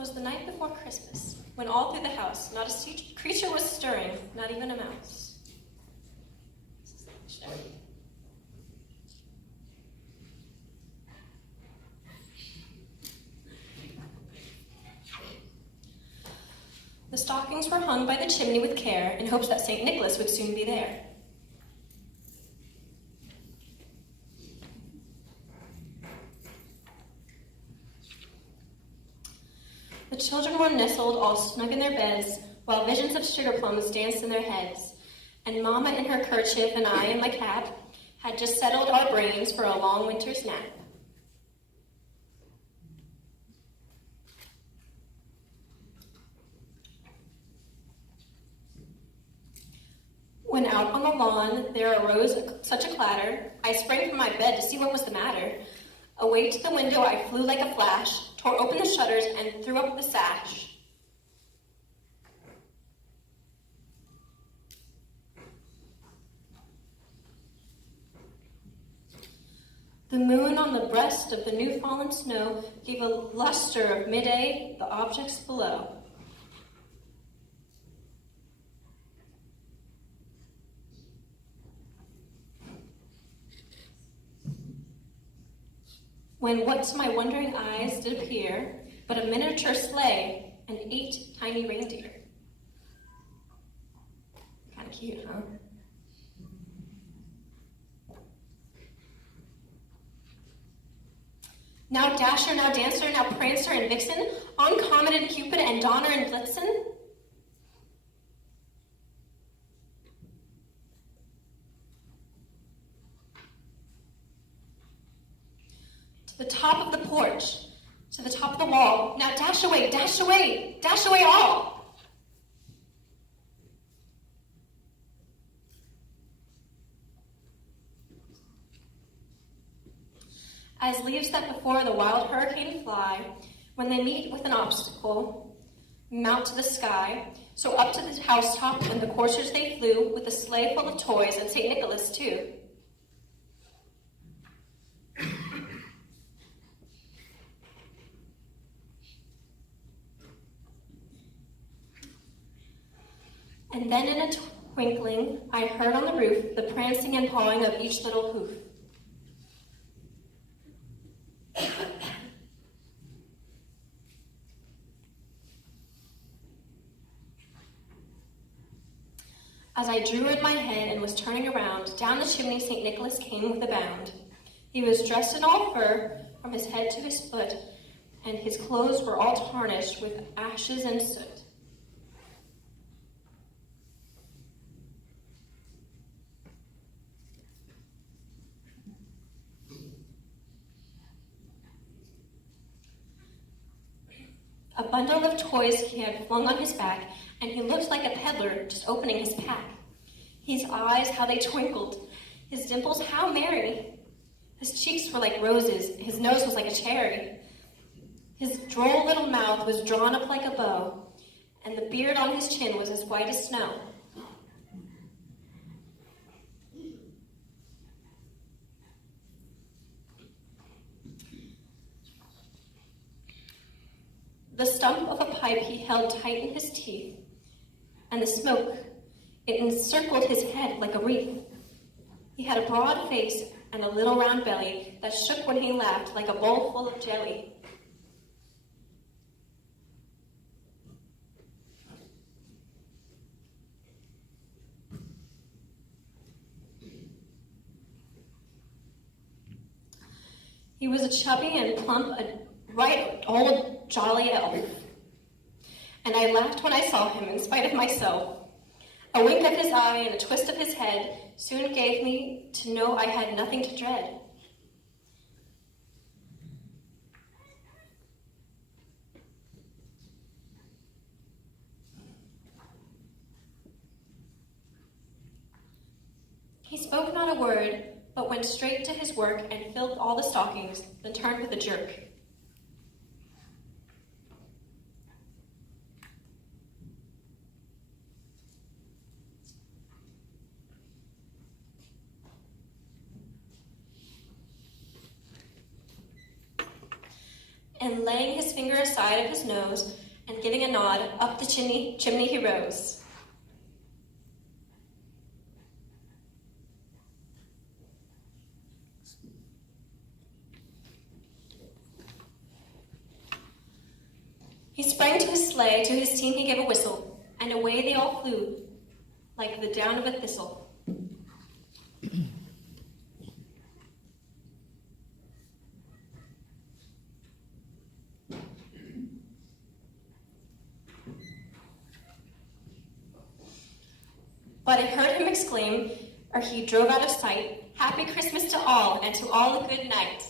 'Twas the night before Christmas, when all through the house not a creature was stirring, not even a mouse. The stockings were hung by the chimney with care in hopes that St. Nicholas would soon be there. The children were nestled all snug in their beds, while visions of sugar plums danced in their heads, and Mama in her kerchief and I in my cap had just settled our brains for a long winter's nap. When out on the lawn there arose such a clatter, I sprang from my bed to see what was the matter. Away to the window I flew like a flash, tore open the shutters, and threw up the sash. The moon on the breast of the new-fallen snow gave a luster of midday the objects below. When what to my wondering eyes did appear but a miniature sleigh and 8 tiny reindeer. Kind of cute, huh? Now Dasher, now Dancer, now Prancer and Vixen, on Comet and Cupid and Donner and Blitzen. To the top of the porch, to the top of the wall. Now dash away, dash away, dash away all. As leaves that before the wild hurricane fly, when they meet with an obstacle, mount to the sky, so up to the housetop and the coursers they flew, with a sleigh full of toys and St. Nicholas too. And then in a twinkling, I heard on the roof the prancing and pawing of each little hoof. As I drew in my head and was turning around, down the chimney St. Nicholas came with a bound. He was dressed in all fur, from his head to his foot, and his clothes were all tarnished with ashes and soot. A bundle of toys he had flung on his back, and he looked like a peddler just opening his pack. His eyes, how they twinkled, his dimples, how merry. His cheeks were like roses, his nose was like a cherry. His droll little mouth was drawn up like a bow, and the beard on his chin was as white as snow. The stump of a pipe he held tight in his teeth, and the smoke, it encircled his head like a wreath. He had a broad face and a little round belly that shook when he laughed like a bowl full of jelly. He was a chubby and plump, a right old jolly elf. And I laughed when I saw him in spite of myself. A wink of his eye and a twist of his head soon gave me to know I had nothing to dread. He spoke not a word, but went straight to his work and filled all the stockings, then turned with a jerk. and laying his finger aside of his nose and giving a nod, up the chimney he rose. He sprang to his sleigh, to his team he gave a whistle, and away they all flew, like the down of a thistle. But I heard him exclaim, or he drove out of sight, "Happy Christmas to all, and to all a good night."